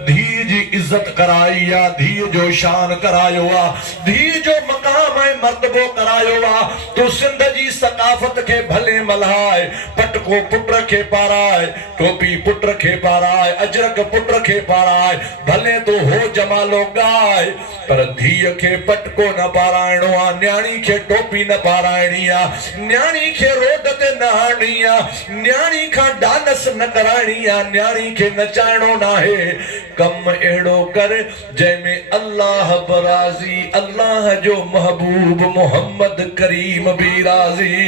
धी जी इज्जत कराई आ, धी जो शान करायो आ, धी जो मकाम है मर्तबो करायो आ। तो सिंध जी सकाफत के भले मल्हाए, पटको पुत्र के पाराए, टोपी पुत्र के पाराए, अजरक पुत्र के पाराए। भले तो हो जमालो गाय, पर धीअ के पटको न पारायणो आ, न्याणी के टोपी न पारायणी आ, न्याणी के रोड ते नहाणी आ, न्याणी का डांस न कराइणी आ, न्याणी के नचाइणो ना है। कम एड़ो कर जैमें अल्लाह बराजी, अल्लाह जो महबूब मोहम्मद करीम भी राजी।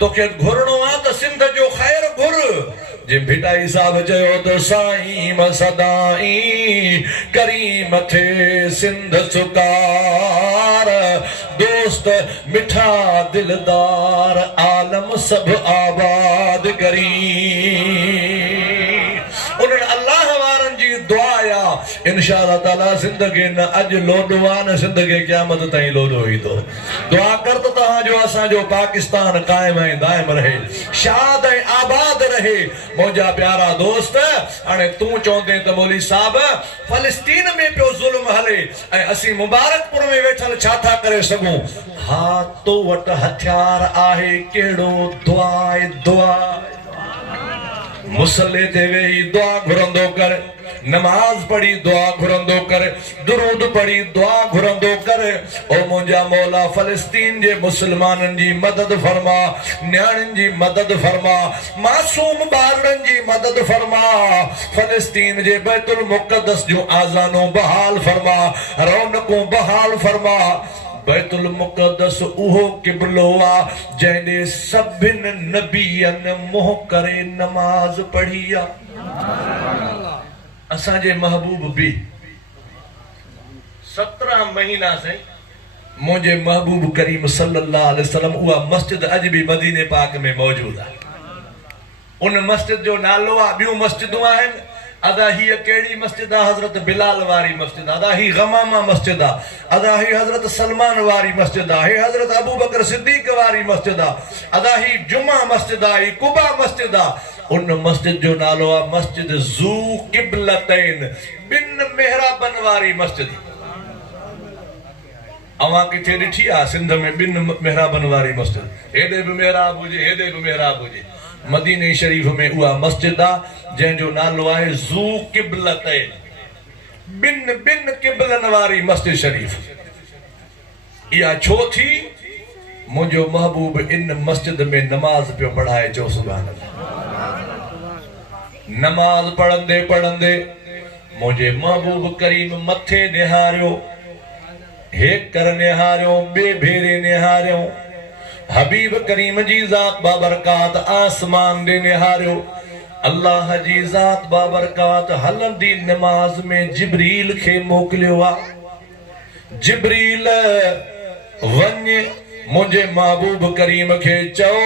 तो के घुरणो आ तो सिंध जो खैर घुर, जे भिटाई साहब चयो तो साईं मसदाई करीम थे सिंध सुकार। दोस्त मिठा दिलदार आलम सब आबाद करी। उन्हें अल्लाह वारन जी दुआ या इंशाअल्लाह ताला जिंदगी न अज लोडवा न जिंदगी क़यामत ताईं लोडो ही तो। दुआ कर तो तहां जो असा जो पाकिस्तान कायम है दायम रहे, शाद है आबाद रहे। मुझा प्यारा दोस्त हाणे तू चौंदे तो मौली साहब फलस्तीन में पियो जुल्म हले ऐं असी मुबारकपुर में वेठल छा था करे सघूं। हा तो वट हथियार आहे केड़ो दुआ दुआ। मुसल्ले ते वेही दुआ घुरंदो कर, नमाज पढ़ी दुआ घुरंदो कर, दुरूद पढ़ी दुआ घुरंदो कर। ओ मुंहिंजा मौला फलस्तीन जे मुसलमानन जी मदद फरमा, न्याणिन जी मदद फरमा, मासूम ॿारनि जी मदद फरमा। फलस्तीन जे बैतुल मुक़द्दस जो आज़ानो बहाल फरमा, रौनकूं बहाल फरमा। बैतुल मुक़द्दस उहो क़िबलो आ जंहिंजे सभिनि नबियनि मुंह करे नमाज पढ़ी आ। असांजे महबूब भी 17 महीना से मुझे महबूब करीम सल्लल्लाहु अलैहि वसल्लम उहा मस्जिद अज भी मदीने पाक में मौजूद है। उन मस्जिद जो नालो आ, ॿियूं मस्जिदूं आहिनि। अदा ही केड़ी मस्जिद आ? हजरत बिलाल वारी मस्जिद। अदा ही गमामा मस्जिद आ। अदा ही हजरत सलमान वारी मस्जिद आ। हे हजरत अबू बकर सिद्दीक वारी मस्जिद आ। अदा ही जुमा मस्जिद आ, कुबा मस्जिद आ। उन मस्जिद जो नालो आ मस्जिद ज़ू क़िबलतैन, बिन मेहराबन वारी मस्जिद। अवां किथे ॾिठी आ सिंध में बिन मेहराबन वारी मस्जिद? हेॾे बि मेहराब हुजे, हेॾे बि मेहराब हुजे। मदीने शरीफ में उहा मस्जिद आ जंहिंजो नालो आहे ज़ू क़िबलतैन, बिन बिन क़िबलन वारी मस्जिद शरीफ। इहा छो थी? मुंहिंजो महबूब इन मस्जिद में नमाज पियो पढ़ाए। चो सुभान अल्लाह। नमाज पढ़ंदे पढ़ंदे मुंहिंजे महबूब करीम मथे निहारियो, हेक कर निहारियो, ॿिए भेरे निहारियो। हबीब करीम जी ज़ात बाबरकात आसमान दे निहारियो। अल्लाह जी ज़ात बाबरकात हलंदी नमाज में जिब्रील खे मोकिलियो आ। जिब्रील वञ मुंहिंजे महबूब करीम खे चओ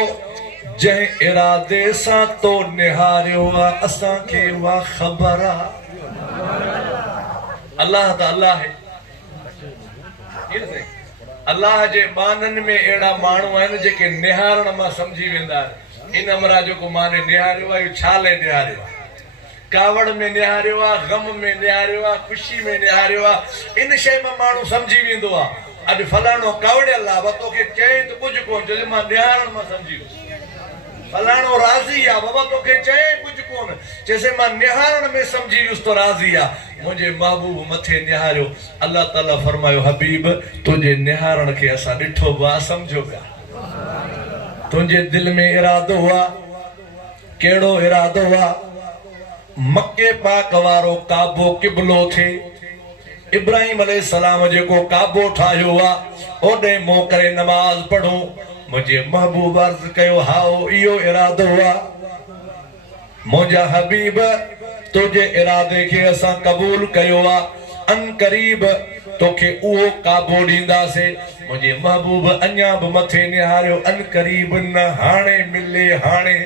जंहिं इरादे सां तो निहारियो आ असांखे उहा ख़बर आ। अल्लाह त अल्लाह है। अल्लाह जे मानन में एड़ा माण्हू आहिनि जेके निहारण मां समझी वेंदा आहिनि। इन अमरा जेको माने निहारियो आहे, छा ले निहारियो आहे? कावड़ में निहारियो आहे, गम में निहारियो आहे, खुशी में निहारियो आहे। इन शइ मां माण्हू समझी वेंदो आहे। अॼु फलाणो कावड़ियल आहे, तोखे चए त कुझु कोन, चए मां निहारण मां समझी वियुसि। फलाणो राज़ी आहे, बाबा तोखे चए कुझु कोन, चइसे मां निहारण में समझी वियुसि तो राज़ी आहे। मुंहिंजे महबूब मथे निहारियो। अल्लाह ताला फरमायो हबीब तुंहिंजे निहारण खे असां ॾिठो बि समझो पिया। तुंहिंजे दिल में इरादो हुआ, केड़ो इरादो हुआ? मक्के पाक वारो काबो क़िबलो थे। इब्राहिम अलैहिस्सलाम जेको काबो ठाहियो हुआ ओॾे मुंह करे नमाज पढ़ूं। मुझे महबूब अर्ज़ कयो हाओ इहो इरादो हुआ। मुंहिंजा हबीब तुझे इरादे खे असां क़बूल कयो आ। अन करीब तोखे उहो काबो ॾींदासीं। मुंहिंजे महबूब अञा बि मथे निहारियो। अन करीब न हाणे मिले हाणे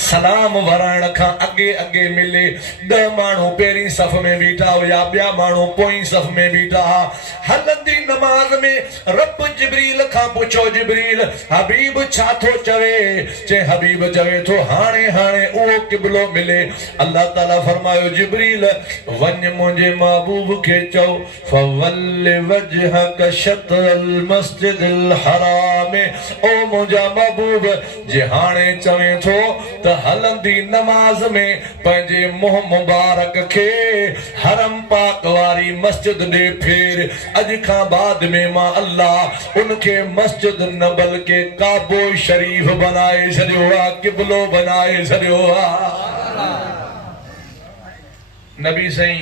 सलाम वराइण खां अॻे अॻे मिले 10 माण्हू पहिरीं सफ़ में बीठा हुया, ॿिया माण्हू पोईं सफ़ में बीठा हा। हलंदी नमाज़ में रब जिब्रील खां पुछो, जिब्रील हबीब छा थो चवे? चए हबीब चवे थो हाणे हाणे उहो क़िबलो मिले। अल्लाह ताला फरमायो जिब्रील वञ मुंहिंजे महबूब खे चओ फवल्ल वजहक शत्रल मस्जिदिल हराम। ओ मुंहिंजा महबूब जे हाणे चवे थो त हलंदी नमाज़ में पंहिंजे मुंहुं मुबारक खे हरम पाक वारी मस्जिद ॾे फेर। अॼु खां बाद में मां अल्लाह उनखे मस्जिद न बल्कि काबो शरीफ बनाए छॾियो आहे, क़िबलो बनाए छॾियो आहे। नबी साईं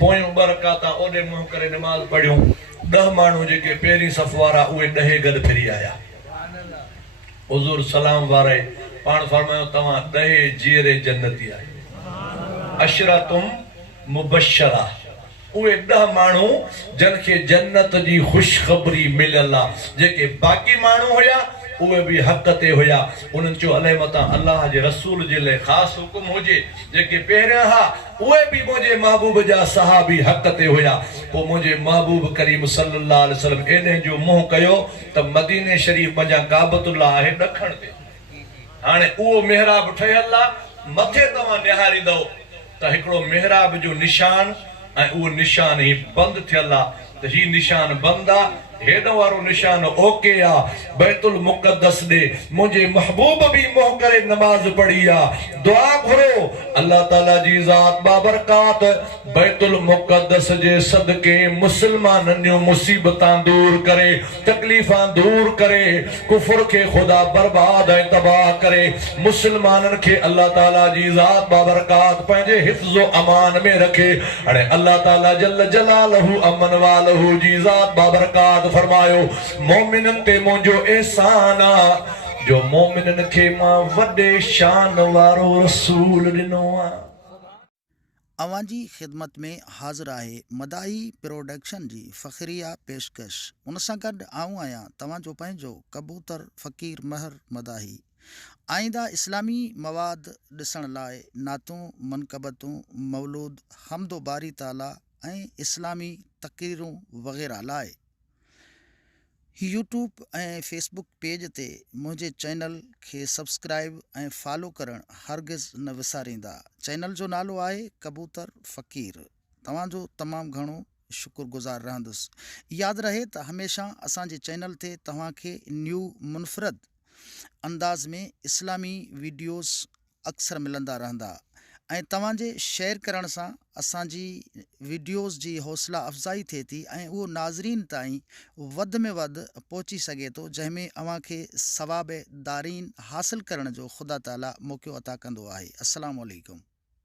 पोयों बरकाता ओॾे मुंहुं करे नमाज़ पढ़ियूं। 10 माण्हू जेके पहिरीं सफ़ वारा उहे ॾहे गॾु फिरी आया। हुज़ूर सलाम वारे पाण फरमायो तव्हां ॾहे जीअरे जन्नती आहियो। अशरतुम मुबशरा उहे 10 माण्हू जन खे जन्नत जी ख़ुशख़बरी मिलियल आहे। जेके बाक़ी माण्हू हुया उहे भी हक़ ते हुया। उन्हनि चयो अलाए मतां अल्लाह जे रसूल जे लाइ ख़ासि हुकुम हुजे। जेके पहिरियां हा उहे भी मुंहिंजे महबूब जा सहाबी हक़ ते हुया। पोइ मुंहिंजे महबूब करीम सल्लल्लाहु अलैहि वसल्लम एॾे जो मुंहुं कयो त मदीने शरीफ़ मञा काबतुल्लाह आहे ॾखण ते। हाणे उहो मेहराब ठहियल आहे, मथे तव्हां निहारींदव त हिकिड़ो मेहराब जो निशान ऐं उहो निशान ही बंदि थियल आहे त ही निशान बंदि आहे। हेॾो वारो निशान ओके आहे बैतुल मुक़द्दस ॾे। मुंहिंजे महबूब भी मुंहुं करे नमाज़ पढ़ी आहे। दुआ घुरो अल्लाह ताला जी ज़ात बाबरकात बैतुल मुक़द्दस जे सदके मुसलमाननि जूं मुसीबतां दूर करे, तकलीफ़ां दूर करे, कुफर खे खुदा बर्बाद ऐं तबाह करे। मुसलमाननि खे अल्लाह ताला जी ज़ात बाबरकात पंहिंजे हिफ्ज़ो अमान में रखे। हाणे अल्लाह ताला जल जलालहू अमन वालहू जी ज़ात बाबरकात फरमायो मोमिनन ते मुंहिंजो एहसान आहे जो मोमिनन खे मां वॾे शान वारो रसूल ॾिनो आहे। अवां जी ख़िदमत में हाज़िर आहे मदाही प्रोडक्शन जी फ़ख़्रिया पेशकश। उन सां गॾु आऊं आहियां तव्हांजो पंहिंजो कबूतर फ़क़ीर महर मदाही। आईंदा इस्लामी मवाद ॾिसण लाइ नातूं, मनक़बतूं, मौलूद, हमदो बारी ताला ऐं इस्लामी तक़रीरूं वग़ैरह लाइ यूट्यूब ऐं फेसबुक पेज ते मुंहिंजे चैनल खे सब्सक्राइब ऐं फॉलो करणु हरगिज़ न विसारींदा। चैनल जो नालो आहे कबूतर फ़क़ीर। तव्हांजो तमामु घणो शुक्रगुज़ार रहंदुसि। यादि रहे त हमेशह असांजे चैनल ते तव्हांखे न्यू मुनफ़रद अंदाज़ में इस्लामी वीडियोज़ अक्सर मिलंदा रहंदा ऐं तव्हांजे शेयर करण सां असांजी वीडियोज़ जी हौसला अफ़ज़ाई थिए थी ऐं उहो नाज़रीन ताईं वधि में वधि पहुची सघे थो, जंहिंमें अव्हांखे सवाब दारीन हासिल करण जो ख़ुदा ताला मौक़ो अता कंदो आहे। अस्सलामु अलैकुम।